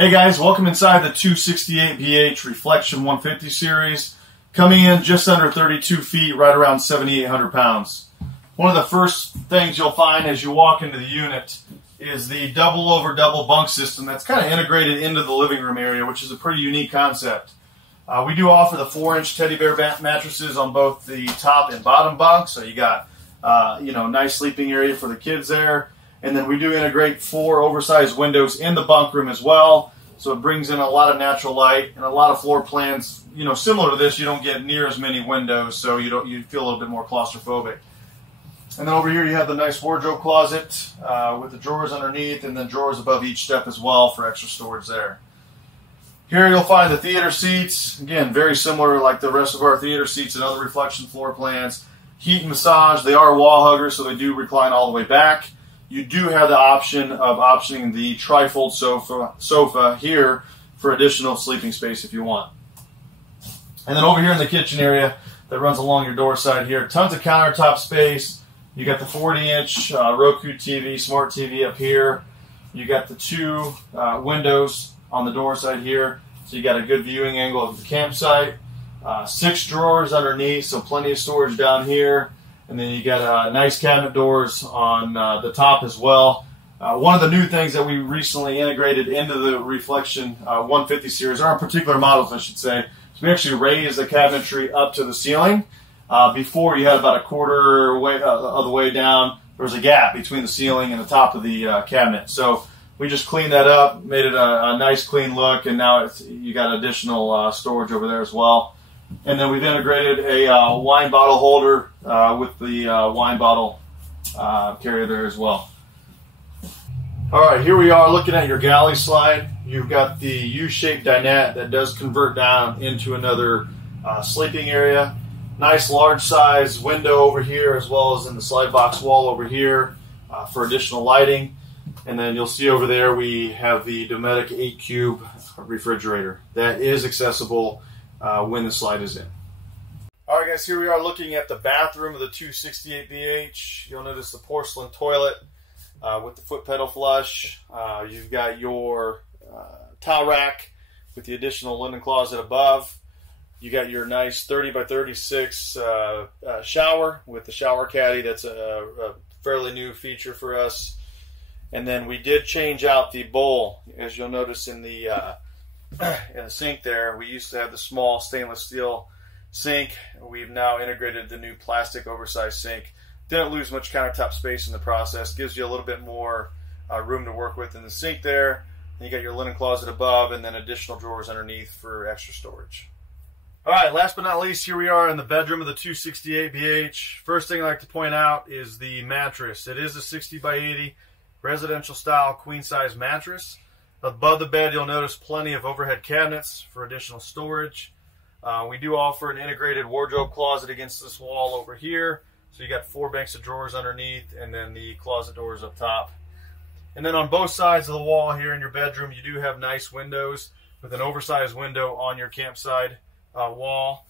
Hey guys, welcome inside the 268BH Reflection 150 series. Coming in just under 32 feet, right around 7,800 pounds. One of the first things you'll find as you walk into the unit is the double over double bunk system that's kind of integrated into the living room area, which is a pretty unique concept. We do offer the 4-inch teddy bear mattresses on both the top and bottom bunk, so you got nice sleeping area for the kids there. And then we do integrate 4 oversized windows in the bunk room as well, so it brings in a lot of natural light. And a lot of floor plans, similar to this, you don't get near as many windows, so you feel a little bit more claustrophobic. And then over here you have the nice wardrobe closet with the drawers underneath, and then drawers above each step as well for extra storage there. Here you'll find the theater seats. Again, very similar like the rest of our theater seats and other reflection floor plans. Heat and massage. They are wall huggers, so they do recline all the way back. You do have the option of optioning the trifold sofa here for additional sleeping space if you want. And then over here in the kitchen area that runs along your door side here, tons of countertop space. You got the 40-inch Roku TV, smart TV up here. You got the 2 windows on the door side here, so you got a good viewing angle of the campsite. 6 drawers underneath, so plenty of storage down here. And then you got nice cabinet doors on the top as well. One of the new things that we recently integrated into the Reflection 150 series, or our particular models I should say, is we actually raised the cabinetry up to the ceiling. Before you had about a quarter of the way down, there was a gap between the ceiling and the top of the cabinet. So we just cleaned that up, made it a nice clean look, and now you got additional storage over there as well. And then we've integrated a wine bottle holder with the wine bottle carrier there as well. All right, here we are looking at your galley slide. You've got the U-shaped dinette that does convert down into another sleeping area. Nice large size window over here, as well as in the slide box wall over here for additional lighting. And then you'll see over there we have the Dometic 8-cube refrigerator that is accessible when the slide is in. Alright guys, here we are looking at the bathroom of the 268BH. You'll notice the porcelain toilet with the foot pedal flush. You've got your towel rack with the additional linen closet above. You got your nice 30 by 36 shower with the shower caddy. That's a fairly new feature for us. And then we did change out the bowl, as you'll notice in the sink there. We used to have the small stainless steel sink. We've now integrated the new plastic oversized sink. Didn't lose much countertop space in the process. Gives you a little bit more room to work with in the sink there. And you got your linen closet above, and then additional drawers underneath for extra storage. All right, last but not least, here we are in the bedroom of the 268BH. First thing I'd like to point out is the mattress. It is a 60 by 80 residential style queen size mattress. Above the bed, you'll notice plenty of overhead cabinets for additional storage. We do offer an integrated wardrobe closet against this wall over here. So you got 4 banks of drawers underneath, and then the closet doors up top. And then on both sides of the wall here in your bedroom, you do have nice windows with an oversized window on your campsite wall.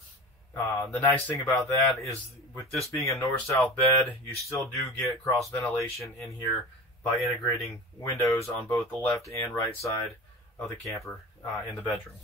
The nice thing about that is with this being a north-south bed, you still do get cross ventilation in here by integrating windows on both the left and right side of the camper in the bedroom.